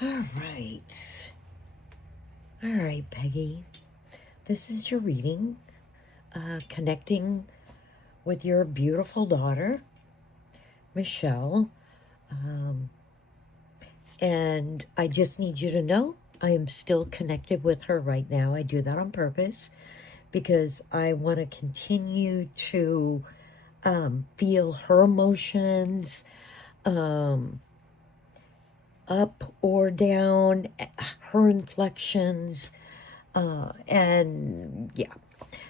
All right. All right, Peggy. This is your reading, connecting with your beautiful daughter, Michelle. Um, and I just need you to know I am still connected with her right now. I do that on purpose because I want to continue to feel her emotions, um, up or down, her inflections, and yeah.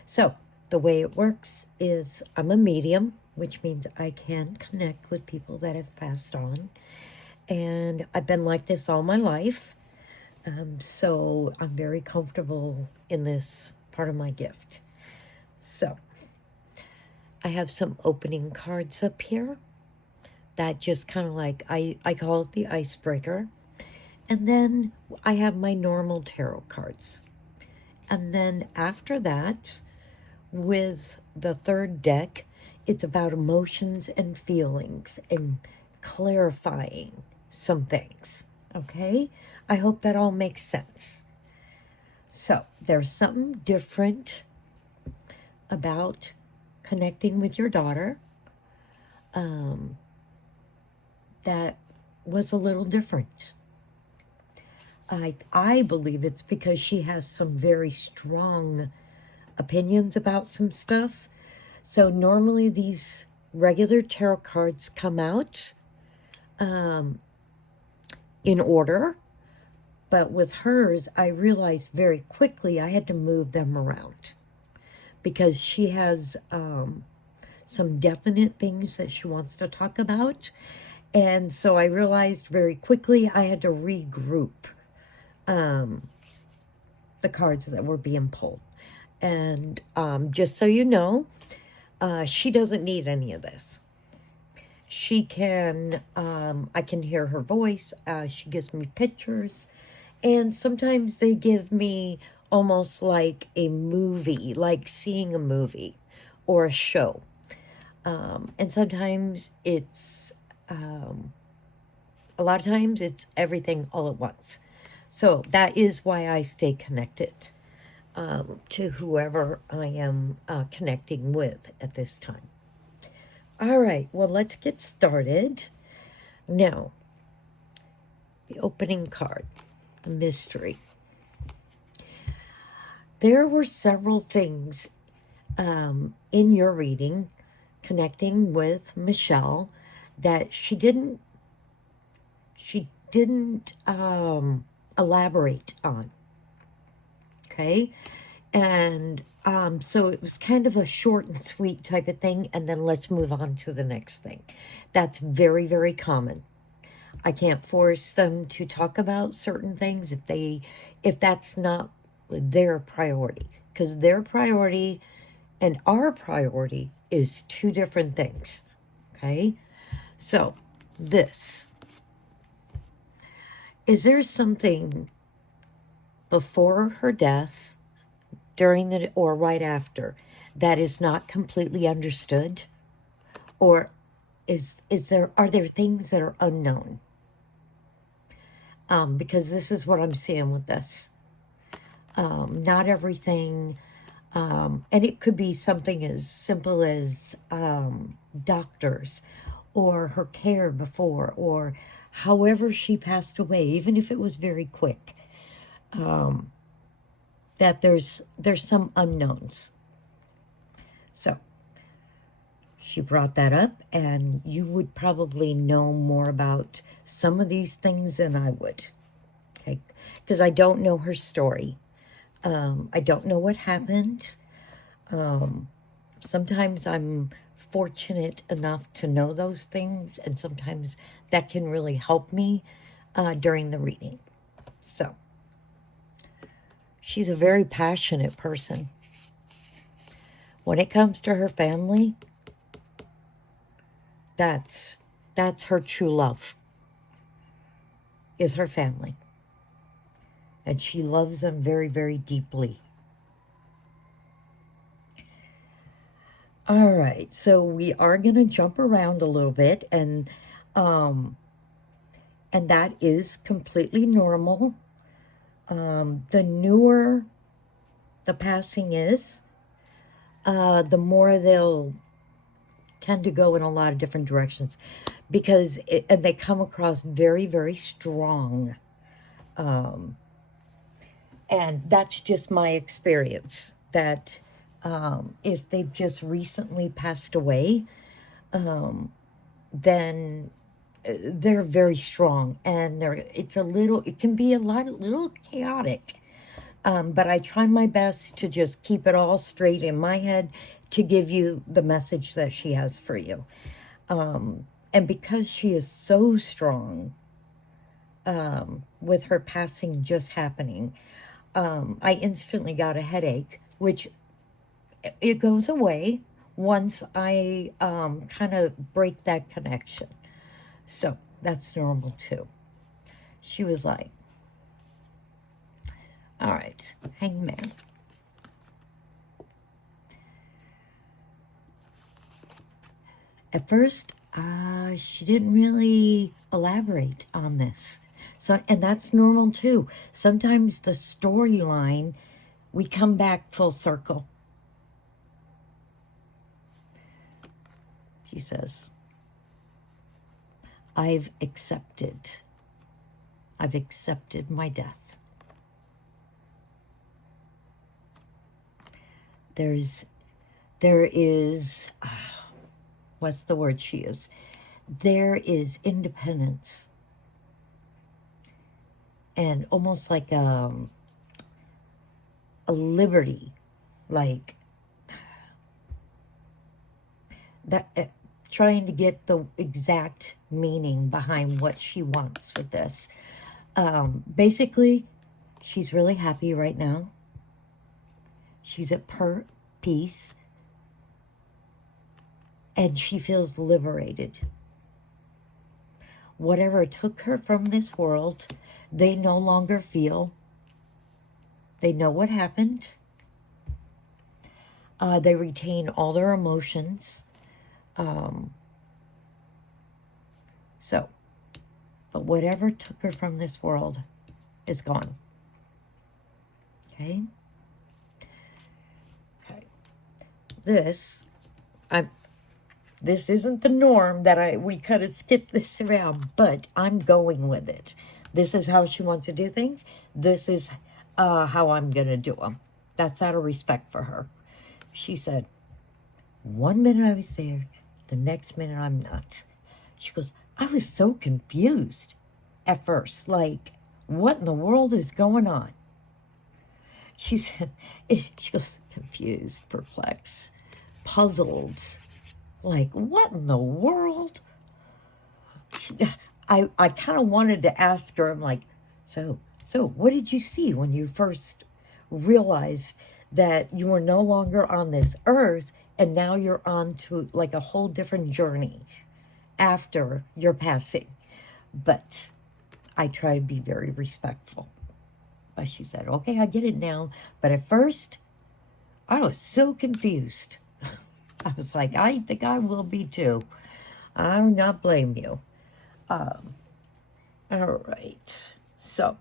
So the way it works is I'm a medium, which means I can connect with people that have passed on. And I've been like this all my life. So I'm very comfortable in this part of my gift. So I have some opening cards up here that just kind of like, I call it the icebreaker. And then I have my normal tarot cards. And then after that, with the third deck, it's about emotions and feelings and clarifying some things. Okay? I hope that all makes sense. So, there's something different about connecting with your daughter um, that was a little different. I believe it's because she has some very strong opinions about some stuff. So normally these regular tarot cards come out um, in order, but with hers, I realized very quickly I had to move them around because she has some definite things that she wants to talk about. And so I realized very quickly I had to regroup the cards that were being pulled. And just so you know, she doesn't need any of this. She can, I can hear her voice. She gives me pictures. And sometimes they give me almost like a movie, like seeing a movie or a show. And sometimes it's, a lot of times it's everything all at once. So that is why I stay connected to whoever I am connecting with at this time. All right, well, let's get started. Now, the opening card, the mystery. There were several things in your reading connecting with Michelle that she didn't elaborate on. Okay, and so it was kind of a short and sweet type of thing, and then let's move on to the next thing. That's very, very common. I can't force them to talk about certain things if that's not their priority, because their priority and our priority is two different things. Okay? So, this is there something before her death, during the or right after, that is not completely understood, or is there are there things that are unknown? Because this is what I'm seeing with this. Not everything, and it could be something as simple as doctors or her care before, or however she passed away, even if it was very quick. That there's some unknowns. So she brought that up, and you would probably know more about some of these things than I would. Okay, because I don't know her story. I don't know what happened. Sometimes I'm fortunate enough to know those things, and sometimes that can really help me during the reading. So, she's a very passionate person. When it comes to her family, that's her true love, is her family. And she loves them very, very deeply. All right, so we are going to jump around a little bit, and And that is completely normal. The newer the passing is, the more they'll tend to go in a lot of different directions, because and they come across very, very strong. And that's just my experience, that if they've just recently passed away, then they're very strong, and it can be a little chaotic. But I try my best to just keep it all straight in my head to give you the message that she has for you. And because she is so strong, with her passing just happening, I instantly got a headache, which it goes away once I kind of break that connection. So that's normal too. She was like, all right, hangman. At first, she didn't really elaborate on this. So, and that's normal too. Sometimes the storyline, we come back full circle. She says, I've accepted my death. There is, what's the word she used? There is independence, and almost like a liberty, like that. Trying to get the exact meaning behind what she wants with this. Basically, she's really happy right now. She's at peace, and she feels liberated. Whatever took her from this world, they no longer feel. They know what happened. They retain all their emotions. But whatever took her from this world is gone. Okay? Okay. This isn't the norm that we kind of skip this around, but I'm going with it. This is how she wants to do things. This is how I'm going to do them. That's out of respect for her. She said, 1 minute I was there, the next minute I'm not. She goes, I was so confused at first. Like, what in the world is going on? She said, she goes, confused, perplexed, puzzled. Like, what in the world? I kind of wanted to ask her, I'm like, so what did you see when you first realized that you were no longer on this earth and now you're on to like a whole different journey after your passing? But I try to be very respectful. But she said, okay, I get it now. But at first, I was so confused. I was like, I think I will be too. I do not blame you. All right. So,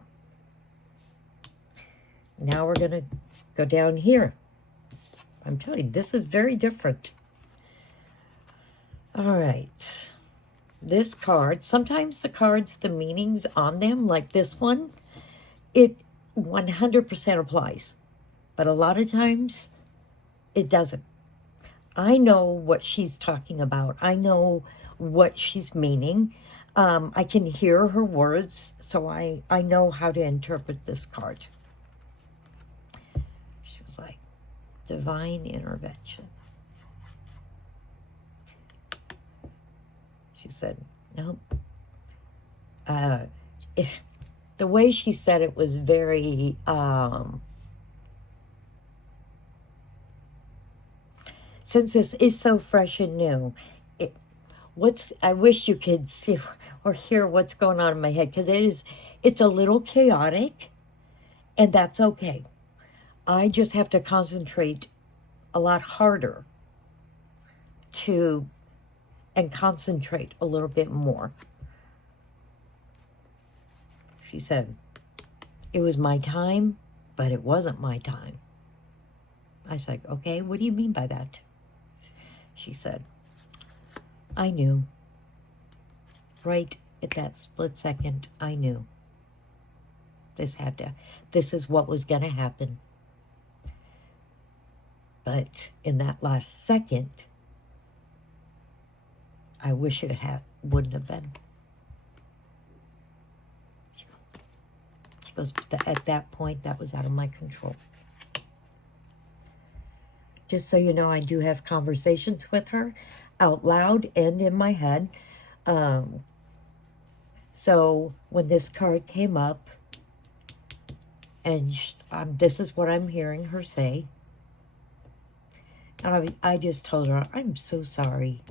now we're going to go down here. I'm telling you, this is very different. All right. This card, sometimes the cards, the meanings on them, like this one, it 100% applies. But a lot of times, it doesn't. I know what she's talking about. I know what she's meaning. I can hear her words, so I know how to interpret this card. She was like, divine intervention. She said, nope. The way she said it was very... since this is so fresh and new, I wish you could see or hear what's going on in my head, because it's a little chaotic, and that's okay. I just have to concentrate a lot harder and concentrate a little bit more. She said, it was my time, but it wasn't my time. I was like, okay, what do you mean by that? She said, I knew. Right at that split second, I knew. This is what was going to happen. But in that last second, I wish it wouldn't have been. She goes, at that point, that was out of my control. Just so you know, I do have conversations with her out loud and in my head. So when this card came up, and this is what I'm hearing her say, and I just told her, I'm so sorry.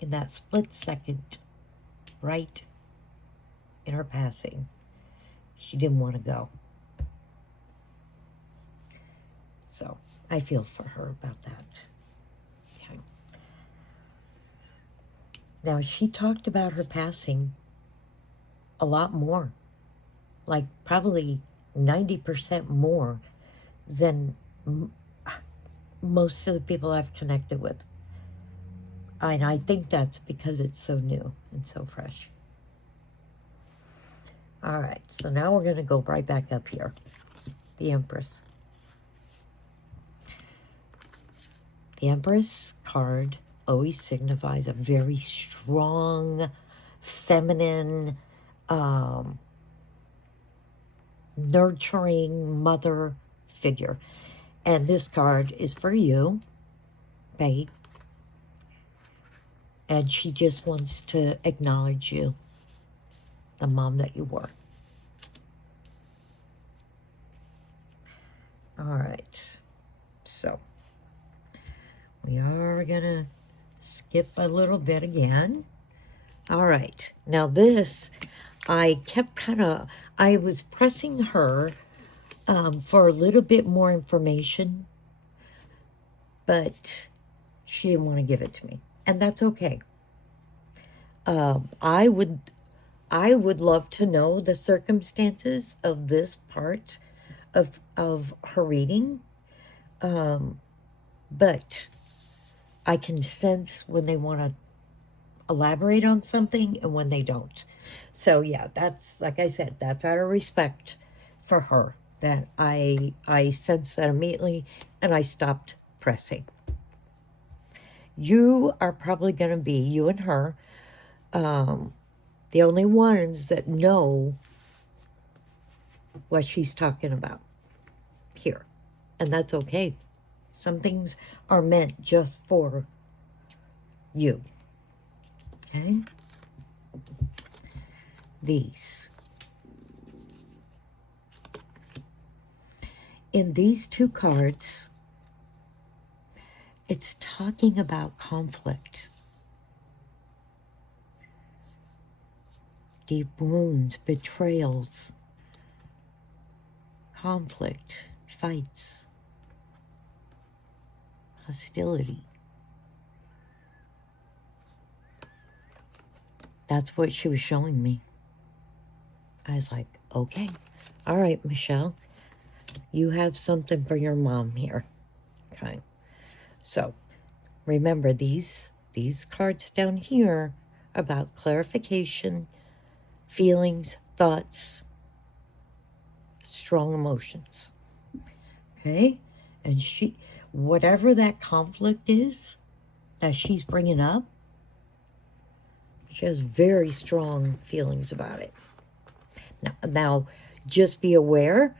In that split second, right in her passing, she didn't want to go. So I feel for her about that. Okay. Now, she talked about her passing a lot more, like probably 90% more than most of the people I've connected with. And I think that's because it's so new and so fresh. All right, so now we're going to go right back up here. The Empress. The Empress card always signifies a very strong, feminine, nurturing mother figure. And this card is for you, Peggy. And she just wants to acknowledge you, the mom that you were. All right. So we are going to skip a little bit again. All right. Now this, I kept I was pressing her for a little bit more information, but she didn't want to give it to me. And that's okay. I would love to know the circumstances of this part of her reading. But I can sense when they want to elaborate on something and when they don't. So yeah, that's, like I said, that's out of respect for her, that I sensed that immediately and I stopped pressing. You are probably going to be, you and her, the only ones that know what she's talking about here. And that's okay. Some things are meant just for you. Okay? These. In these two cards, it's talking about conflict. Deep wounds, betrayals, conflict, fights, hostility. That's what she was showing me. I was like, okay, all right, Michelle, you have something for your mom here. Okay. So remember, these cards down here are about clarification, feelings, thoughts, strong emotions. Okay? And whatever that conflict is that she's bringing up, she has very strong feelings about it. Now, just be aware,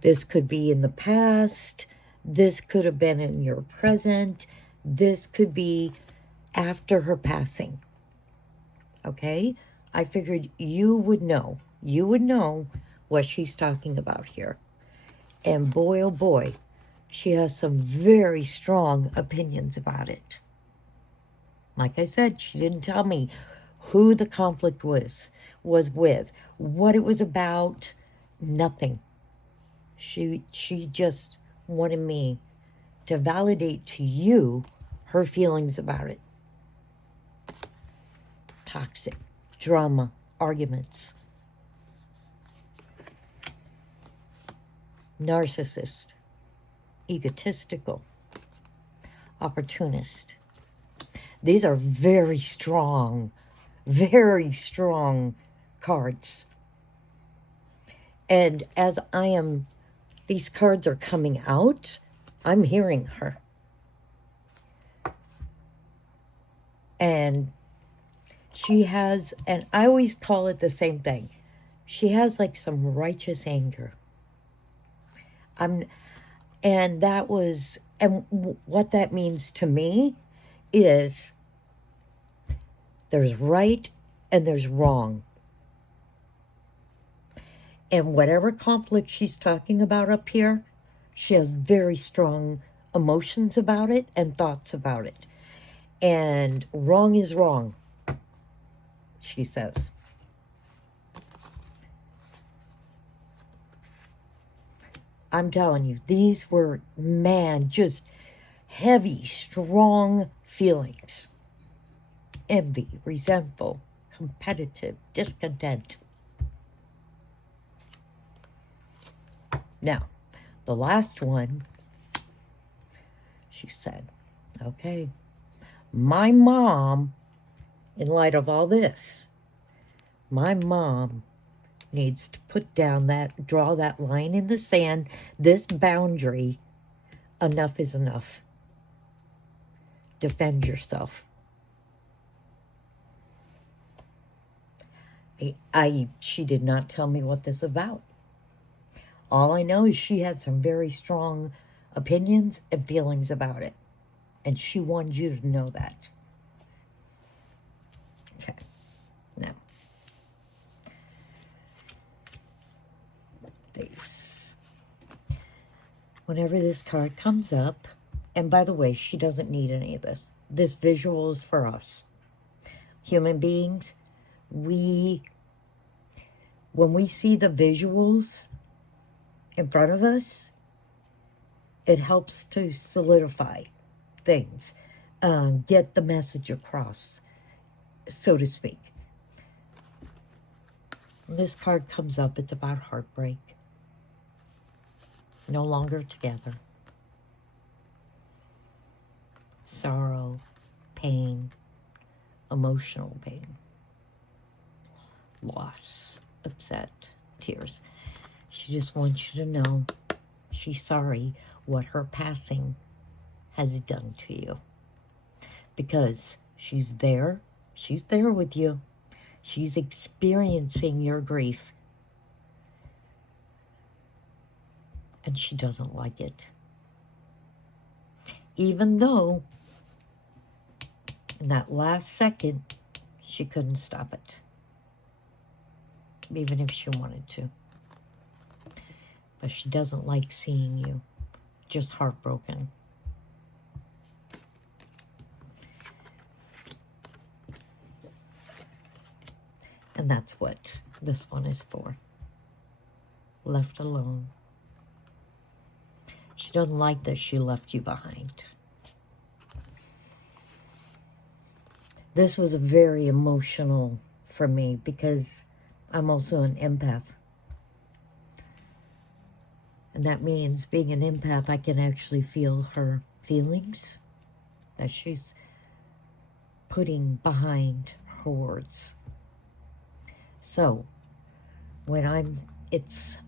this could be in the past, this could have been in your present, this could be after her passing. Okay? I figured you would know what she's talking about here. And boy, oh boy, she has some very strong opinions about it. Like I said, she didn't tell me who the conflict was with, what it was about, nothing. She just wanted me to validate to you her feelings about it. Toxic, drama, arguments. Narcissist, egotistical, opportunist. These are very strong cards. And as these cards are coming out, I'm hearing her. And she has, and I always call it the same thing. She has like some righteous anger. And what that means to me is there's right and there's wrong. And whatever conflict she's talking about up here, she has very strong emotions about it and thoughts about it. And wrong is wrong, she says. I'm telling you, these were, just heavy, strong feelings. Envy, resentful, competitive, discontent. Now, the last one, she said, okay, my mom, in light of all this, my mom needs to draw that line in the sand, this boundary. Enough is enough. Defend yourself. She did not tell me what this is about. All I know is she had some very strong opinions and feelings about it. And she wanted you to know that. Okay. Now. Whenever this card comes up, and by the way, she doesn't need any of this. This visual is for us. Human beings, when we see the visuals in front of us, it helps to solidify things, get the message across, so to speak. When this card comes up, it's about heartbreak. No longer together. Sorrow, pain, emotional pain, loss, upset, tears. She just wants you to know she's sorry what her passing has done to you. Because she's there with you. She's experiencing your grief. And she doesn't like it. Even though, in that last second, she couldn't stop it. Even if she wanted to. But she doesn't like seeing you just heartbroken. And that's what this one is for. Left alone. She doesn't like that she left you behind. This was very emotional for me because I'm also an empath. And that means being an empath, I can actually feel her feelings that she's putting behind her words. So, it's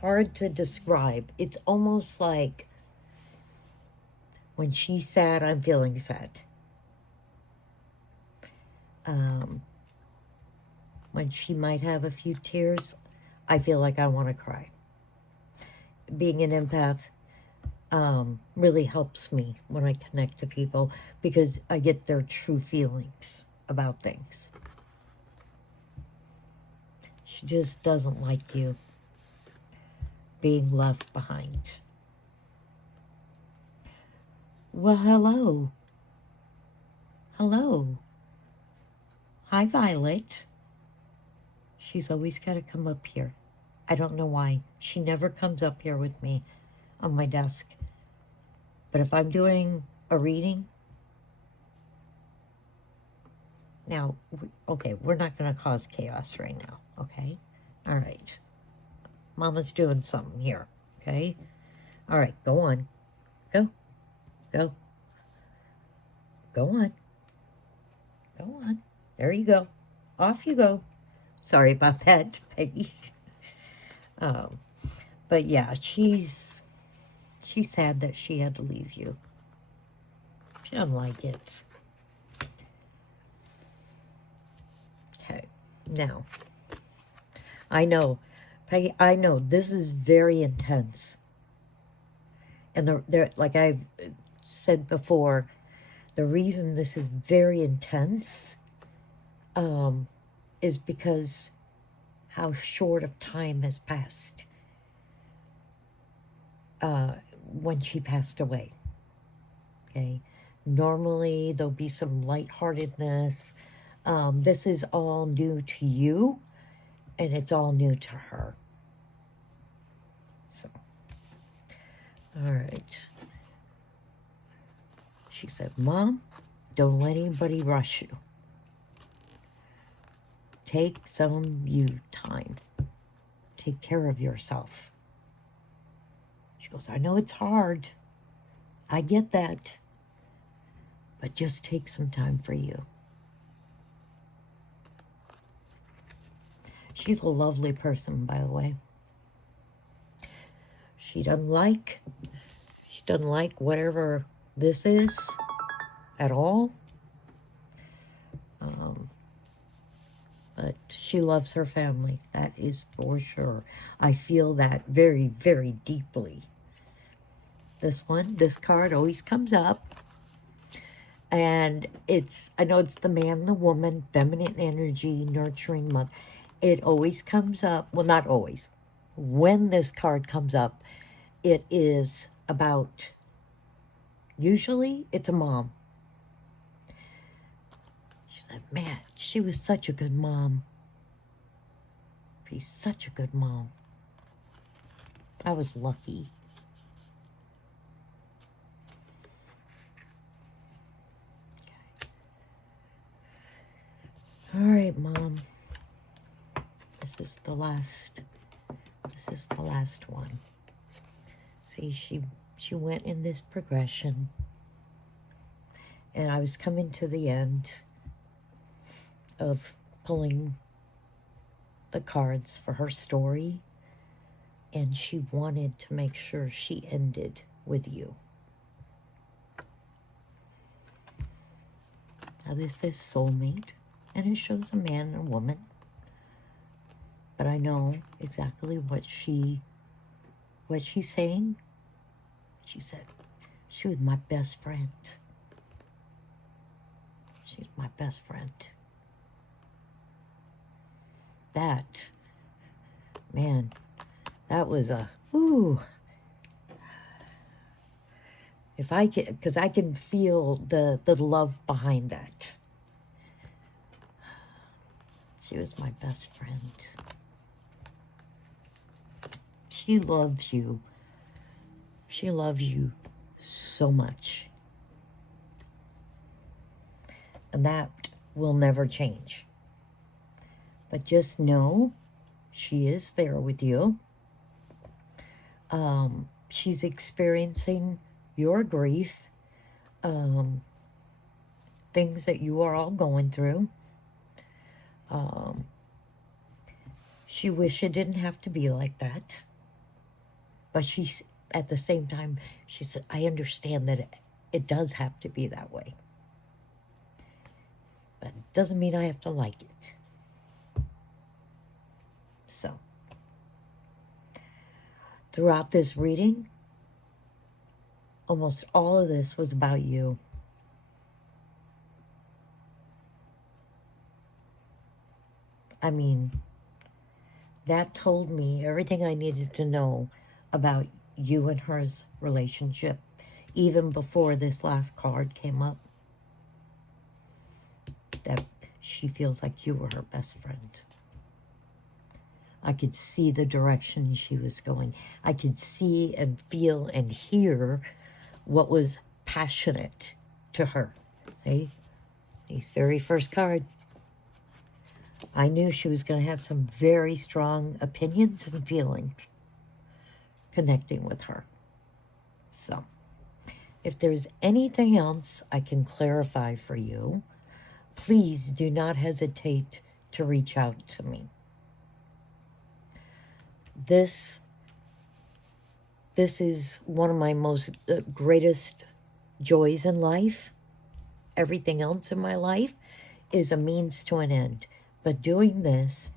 hard to describe. It's almost like when she's sad, I'm feeling sad. When she might have a few tears, I feel like I want to cry. Being an empath really helps me when I connect to people because I get their true feelings about things. She just doesn't like you being left behind. Well, hello. Hello. Hi, Violet. She's always got to come up here. I don't know why. She never comes up here with me on my desk. But if I'm doing a reading, Now, okay, we're not going to cause chaos right now, okay? All right. Mama's doing something here, okay? All right, go on. Go. Go. Go on. Go on. There you go. Off you go. Sorry about that, Peggy. Um, but yeah, she's sad that she had to leave you. She doesn't like it. Okay, now, I know, Peggy, I know this is very intense. And like I've said before, the reason this is very intense is because how short of time has passed when she passed away. Okay, normally there'll be some lightheartedness. This is all new to you, and it's all new to her. So, all right. She said, Mom, don't let anybody rush you. Take some you time. Take care of yourself. She goes, I know it's hard. I get that. But just take some time for you. She's a lovely person, by the way. She doesn't like whatever this is at all. But she loves her family. That is for sure. I feel that very, very deeply. This card always comes up. And I know it's the man, the woman, feminine energy, nurturing mother. It always comes up. Well, not always. When this card comes up, it is about, usually it's a mom. She said, man, she was such a good mom. She's such a good mom. I was lucky. All right, Mom. This is the last one. See, she went in this progression. And I was coming to the end of pulling the cards for her story. And she wanted to make sure she ended with you. Now this is soulmate. And it shows a man and a woman. But I know exactly what she's saying. She said, she was my best friend. She's my best friend. That, man, that was a, ooh. If I can, because I can feel the love behind that. She was my best friend. She loves you. She loves you so much. And that will never change. But just know she is there with you. She's experiencing your grief. Things that you are all going through. She wished it didn't have to be like that. But she's, at the same time, she said, I understand that it does have to be that way. But it doesn't mean I have to like it. So, throughout this reading, almost all of this was about you. I mean, that told me everything I needed to know about you and her's relationship, even before this last card came up. That she feels like you were her best friend. I could see the direction she was going. I could see and feel and hear what was passionate to her. Okay? This very first card, I knew she was going to have some very strong opinions and feelings connecting with her. So, if there's anything else I can clarify for you, please do not hesitate to reach out to me. This is one of my most greatest joys in life. Everything else in my life is a means to an end. But doing this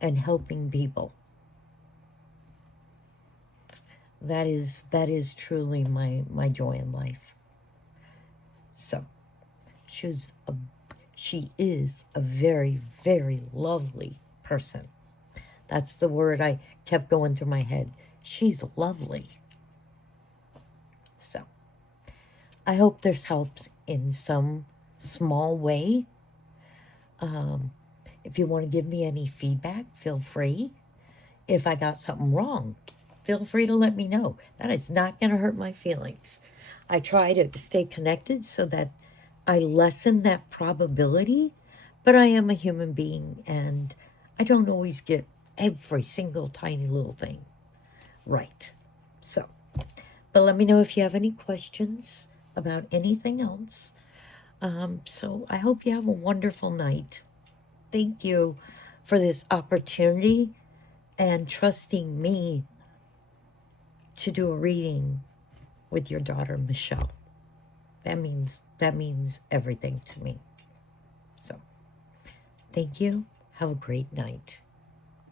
and helping people, that is truly my joy in life. So, she is a very, very lovely person. That's the word I kept going through my head. She's lovely. So, I hope this helps in some small way. If you want to give me any feedback, feel free. If I got something wrong, feel free to let me know. That is not going to hurt my feelings. I try to stay connected so that I lessen that probability, but I am a human being and I don't always get every single tiny little thing right. So, but let me know if you have any questions about anything else. So I hope you have a wonderful night. Thank you for this opportunity and trusting me to do a reading with your daughter, Michelle. That means everything to me. So, thank you. Have a great night.